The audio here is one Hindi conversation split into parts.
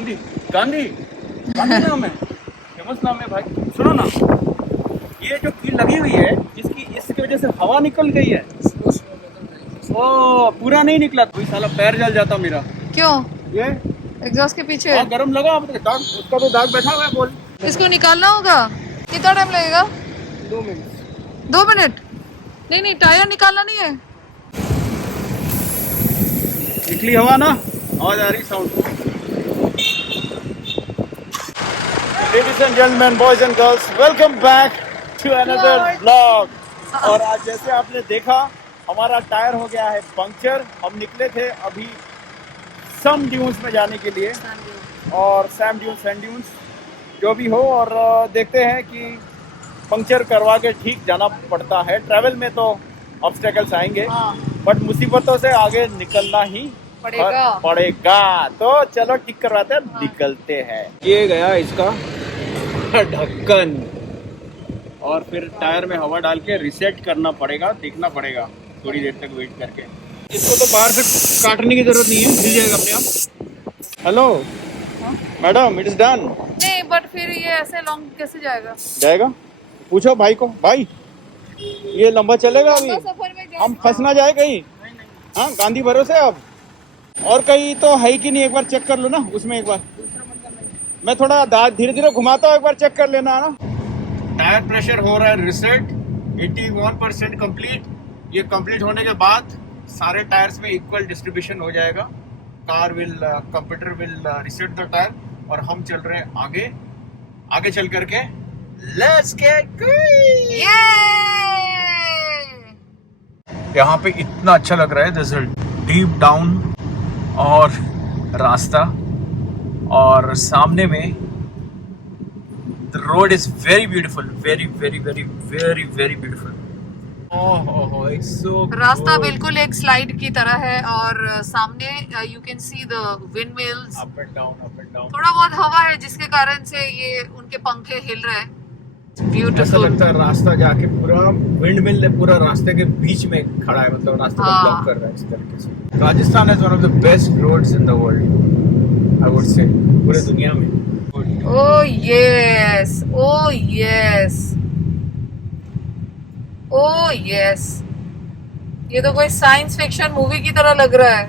गांधी गांधी गांधी नाम है, फेमस नाम है भाई। सुनो ना, ये जो कील लगी हुई है इसकी वजह से हवा निकल गई है। ओ पूरा नहीं निकला, कोई साला पैर जल जाता मेरा। क्यों? ये एग्जॉस्ट के पीछे गरम लगा, दाग, उसका तो दाग बैठा हुआ है। बोल, इसको निकालना होगा। कितना टाइम लगेगा? 2 मिनट। 2 मिनट? नहीं, टायर निकालना नहीं है। निकली हवा ना, आवाज आ रही, sound. Ladies and gentleman, boys and girls, welcome back to another blog. और आज जैसे आपने देखा, हमारा टायर हो गया है पंक्चर। हम निकले थे अभी सम ड्यून्स में जाने के लिए, और सैंड ड्यून्स जो भी हो, और देखते हैं कि पंक्चर करवा के ठीक जाना पड़ता है। ट्रैवल में तो ऑब्स्टेकल्स आएंगे, बट मुसीबतों से आगे निकलना ही पड़ेगा। तो चलो ठीक करवाते हैं, निकलते हैं। ये गया इसका ढक्कन, और फिर टायर में हवा डाल के रिसेट करना पड़ेगा, देखना पड़ेगा थोड़ी देर तक वेट करके। इसको तो बाहर से काटने की जरूरत नहीं है, मिल जाएगा अपने आप। Hello madam, it is done. नहीं, बट फिर ये ऐसे लॉन्ग कैसे जाएगा? पूछो भाई को, भाई ये लंबा चलेगा अभी? सफर में हम फंस ना जाए कहीं। हाँ, गांधी भरोसे। अब और कहीं तो है कि नहीं, एक बार चेक कर लो ना उसमें। एक बार मैं थोड़ा धीरे धीरे घुमाता हूँ, एक बार चेक कर लेना है ना। टायर प्रेशर हो रहा है रिसेट, 81% कंप्लीट। ये कंप्लीट होने के बाद सारे टायर्स में इक्वल डिस्ट्रीब्यूशन हो जाएगा। Computer will reset the tyre, और हम चल रहे हैं आगे चल करके। Let's get going. यहाँ पे इतना अच्छा लग रहा है, दिस इज डीप डाउन और रास्ता, और सामने में the road is very beautiful, very very very very very beautiful. Oh, it's so रास्ता बिल्कुल एक स्लाइड की तरह है, और सामने you can see the wind mills, up and down. थोड़ा बहुत हवा है जिसके कारण से ये उनके पंखे हिल रहे हैं। ऐसा ब्यूटीफुल। लगता है रास्ता जाके पूरा विंड मिल पूरा रास्ते के बीच में खड़ा है, मतलब रास्ते को ब्लॉक कर रहा है इस तरीके से। Rajasthan is one of the best roads in the world, I would say, पूरे दुनिया में। Oh yes, oh yes, oh yes, ये तो कोई साइंस फिक्शन मूवी की तरह लग रहा है।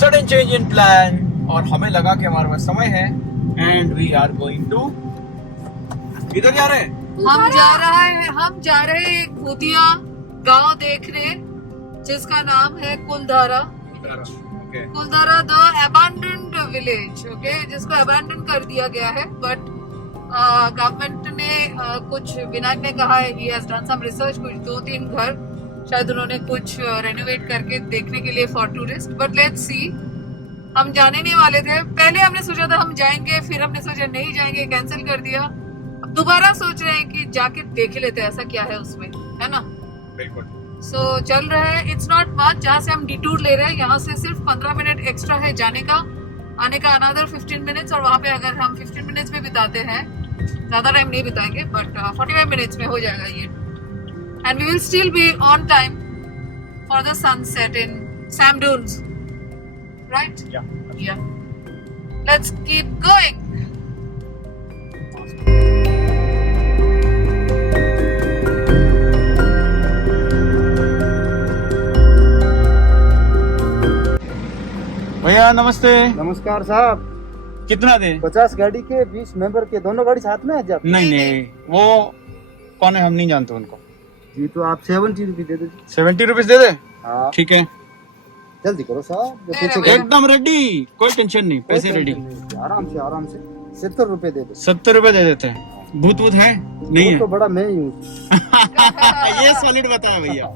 सडन चेंज इन प्लान, और हमें लगा कि हमारे पास समय है, and we are going to, इधर जा रहे हैं। हम जा रहे हैं एक भूतिया गांव देखने, जिसका नाम है कुलधारा। कुलधारा द अबैंडन्ड विलेज, ओके, जिसको अबैंडन कर दिया गया है, बट गवर्नमेंट ने कुछ, विनायक ने कहा है, he has done some research, कुछ 2-3 घर शायद उन्होंने कुछ रेनोवेट करके देखने के लिए for tourist. But let's see, हम जाने नहीं वाले थे। पहले हमने सोचा था हम जाएंगे, फिर हमने सोचा नहीं जाएंगे, कैंसिल कर दिया। अब दोबारा सोच रहे हैं कि जाके देख लेते हैं ऐसा क्या है उसमें, है ना। बिल्कुल। सो चल रहा है, इट्स नॉट मच। जहाँ से हम डिटूर ले रहे हैं, यहाँ से सिर्फ 15 मिनट एक्स्ट्रा है जाने का, आने का अनदर 15 मिनट्स, और वहाँ पे अगर हम 15 मिनट्स में बिताते हैं, ज्यादा टाइम नहीं बिताएंगे, बट 45 मिनट्स में हो जाएगा ये। And we will still be on time for the sunset in sand dunes, right? Yeah. Let's keep going. भैया नमस्ते। नमस्कार साहब। कितना दे? 50 गाड़ी के 20 मेंबर के, दोनों गाड़ी साथ में है जब? नहीं, वो कौन है, हम नहीं जानते उनको। जी तो आप 70 रुपये दे दीजिए। 70 रुपीज दे दे? हाँ ठीक है, जल्दी करो साहब। एकदम रेडी, कोई टेंशन नहीं, पैसे रेडी। आराम से 70 रुपए दे दो। 70 रुपए दे देते हैं। भूत है नहीं है तो बड़ा मैं ही हूँ। ये सॉलिड बताया भैया,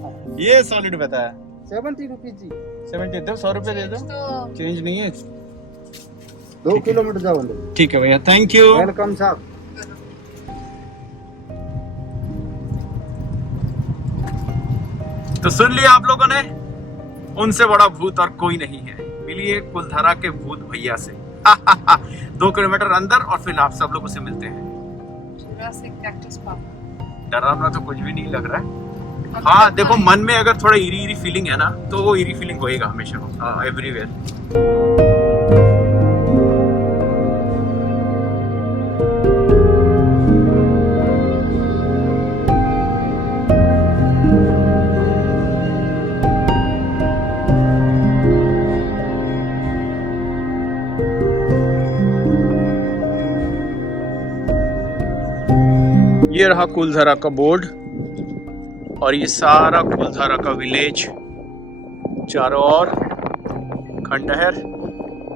ये सॉलिड बताया। 70 रुपये जी। 70 दो, 100 रुपए दे दो। चेंज नहीं है। 2 किलोमीटर जाओ। ठीक है भैया, थैंक यू। वेलकम साहब। तो सुन लिया आप लोगों ने, उनसे बड़ा भूत और कोई नहीं है। मिलिए कुलधारा के भूत भैया से। 2 किलोमीटर अंदर और फिर आप सब लोगों से मिलते हैं। Jurassic cactus park. डरावना तो कुछ भी नहीं लग रहा है। हाँ देखो, मन में अगर थोड़ा इरी फीलिंग है ना, तो वो इरी फीलिंग होएगा हमेशा एवरीवेयर। ये रहा कुलधारा का बोर्ड और ये सारा कुलधारा का विलेज, चारों ओर खंडहर,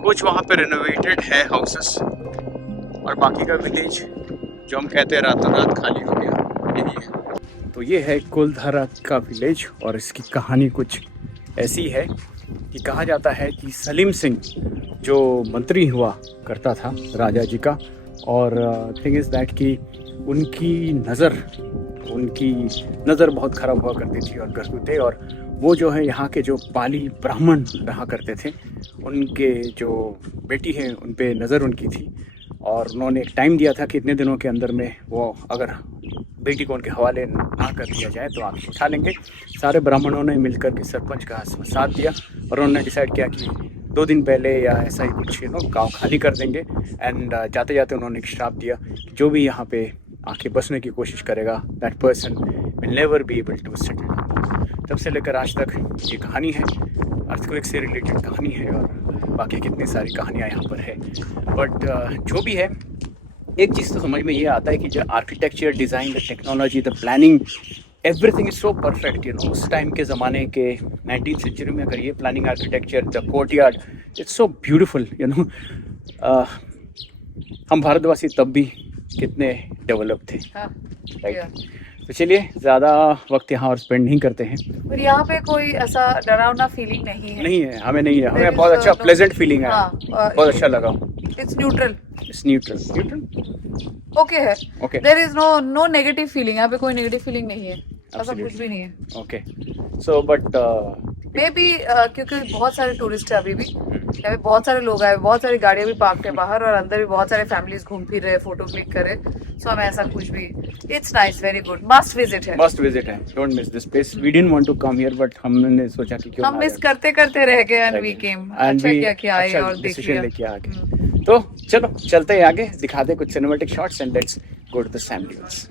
कुछ वहाँ पे रेनोवेटेड है हाउसेस, और बाकी का विलेज जो हम कहते हैं रातों रात खाली हो गया, यही है। तो ये है कुलधारा का विलेज और इसकी कहानी कुछ ऐसी है कि कहा जाता है कि सलीम सिंह जो मंत्री हुआ करता था राजा जी का, और थिंग इज़ दैट कि उनकी नज़र बहुत ख़राब हुआ करती थी और करते थे, और वो जो है यहाँ के जो पाली ब्राह्मण रहा करते थे, उनके जो बेटी है उन पे नज़र उनकी थी, और उन्होंने एक टाइम दिया था कि इतने दिनों के अंदर में वो अगर बेटी को उनके हवाले ना कर दिया जाए तो आप उठा लेंगे। सारे ब्राह्मणों ने मिलकर के सरपंच का साथ दिया और उन्होंने डिसाइड किया कि 2 दिन पहले या ऐसा ही कुछ गांव खाली कर देंगे। एंड जाते जाते उन्होंने एक श्राप दिया कि जो भी यहाँ पे आके बसने की कोशिश करेगा, that person will never be able to settle. तब से लेकर आज तक ये कहानी है, अर्थक्वेक से रिलेटेड कहानी है, और बाकी कितनी सारी कहानियाँ यहाँ पर है। बट जो भी है, एक चीज़ तो समझ में ये आता है कि जो architecture, design, the technology, the planning, everything is so perfect. उस टाइम के ज़माने के 19th सेंचुरी में अगर ये planning, architecture, the courtyard, it's so beautiful. हम भारतवासी तब भी कितने डेवलप थे, राइट? तो चलिए, ज़्यादा वक्त यहाँ और स्पेंड नहीं करते हैं। और यहाँ पे कोई ऐसा डरावना फीलिंग नहीं है। नहीं है, हमें नहीं है, हमें बहुत अच्छा प्लेजेंट फीलिंग है। बहुत अच्छा लगा। It's neutral. ओके है। Okay, there is no negative feeling. यहाँ पे कोई नेगेटिव फीलिंग नहीं है, ऐसा कुछ भी नहीं है। Okay, so but may be क्योंकि बहुत सारे टूरिस्ट है अभी भी, यहाँ पे बहुत सारे लोग आए, बहुत सारी गाड़ियाँ भी पार्क है बाहर, और अंदर भी बहुत सारे फैमिलीज घूम फिर रहे, फोटो क्लिक कर रहे। सो हमें ऐसा कुछ भी, it's nice, very good, must visit है। Don't miss this place. We didn't want to come here, but हमने सोचा कि क्यों हम मिस करते करते रह गए एंड वी केम। अच्छा किया कि आए और देख लिया। लेके आ गए। तो चलो चलते हैं आगे, दिखाते कुछ cinematic shots and let's go to the sand dunes.